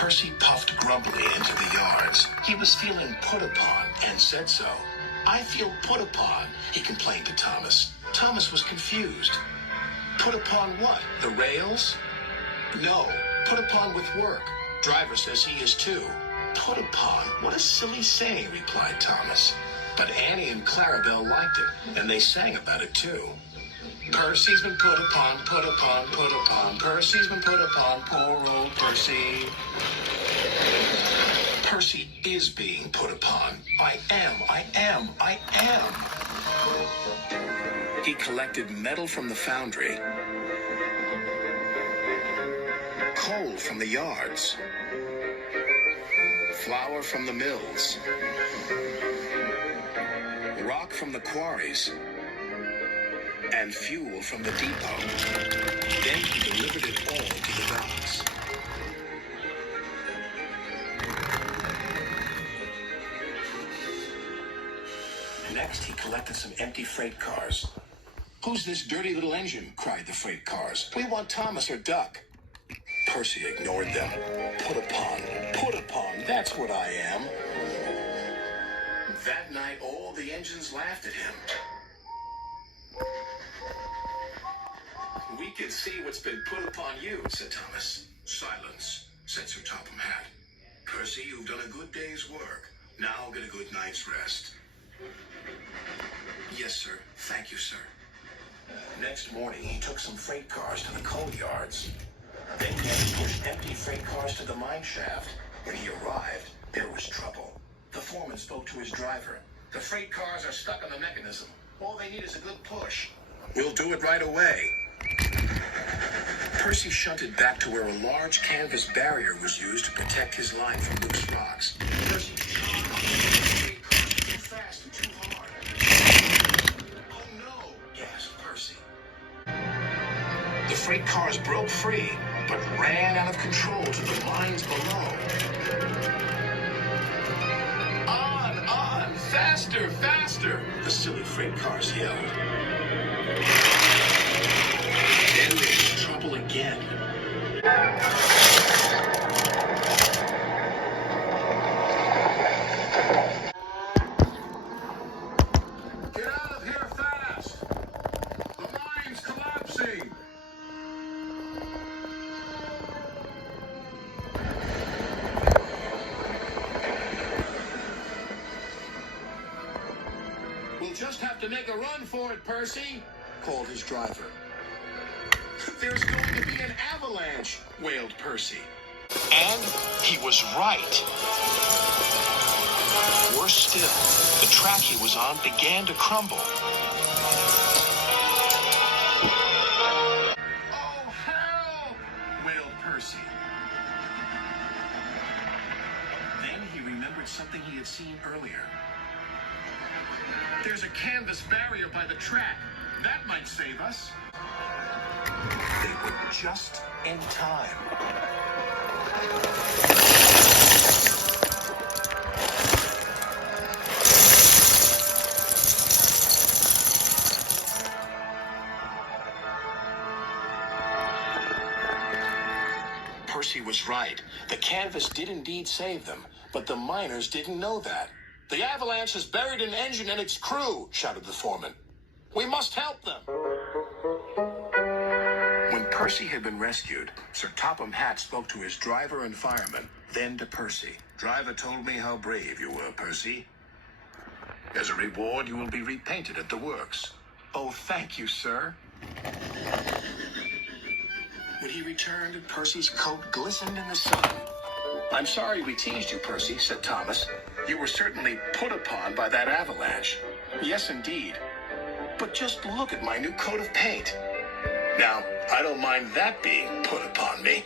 Percy puffed grumpily into the yards. He was feeling put upon and said so. "I feel put upon," he complained to Thomas. Thomas was confused. Put upon what? The rails? No, put upon with work. Driver says he is too. Put upon? What a silly saying, replied Thomas. But Annie and Clarabelle liked it, and they sang about it too. Percy's been put upon, put upon, put upon. Percy's been put upon, poor old Percy. Percy is being put upon. I am. He collected metal from the foundry, coal from the yards, flour from the mills, rock from the quarries, and fuel from the depot. Then he delivered it all to the docks. Next, he collected some empty freight cars. "Who's this dirty little engine?" cried the freight cars. "We want Thomas or Duck." Percy ignored them. Put upon, that's what I am. That night, all the engines laughed at him. "We can see what's been put upon you," said Thomas. "Silence," said Sir Topham Hatt. "Percy, you've done a good day's work. Now get a good night's rest." "Yes, sir. Thank you, sir." Next morning, he took some freight cars to the coal yards. Then he had to push empty freight cars to the mine shaft. When he arrived, there was trouble. The foreman spoke to his driver. "The freight cars are stuck on the mechanism. All they need is a good push." "We'll do it right away." Percy shunted back to where a large canvas barrier was used to protect his line from loose rocks. Percy freight cars were too fast and too hard. "Oh no," gasped Percy. The freight cars broke free, but ran out of control to the mines below. On, faster, faster, the silly freight cars yelled. Then there was trouble again. "Get out of here fast! The mine's collapsing!" "We'll just have to make a run for it, Percy," called his driver. "There's going to be an avalanche," wailed Percy. And he was right. Worse still, the track he was on began to crumble. "Oh, help!" wailed Percy. Then he remembered something he had seen earlier. "There's a canvas barrier by the track. That might save us." They were just in time. Percy was right. The canvas did indeed save them, but the miners didn't know that. "The avalanche has buried an engine and its crew," shouted the foreman. "We must help them." When Percy had been rescued, Sir Topham Hatt spoke to his driver and fireman, then to Percy. "Driver told me how brave you were, Percy. As a reward, you will be repainted at the works." "Oh, thank you, sir." When he returned, Percy's coat glistened in the sun. "I'm sorry we teased you, Percy," said Thomas. "You were certainly put upon by that avalanche." "Yes, indeed. But just look at my new coat of paint. Now, I don't mind that being put upon me."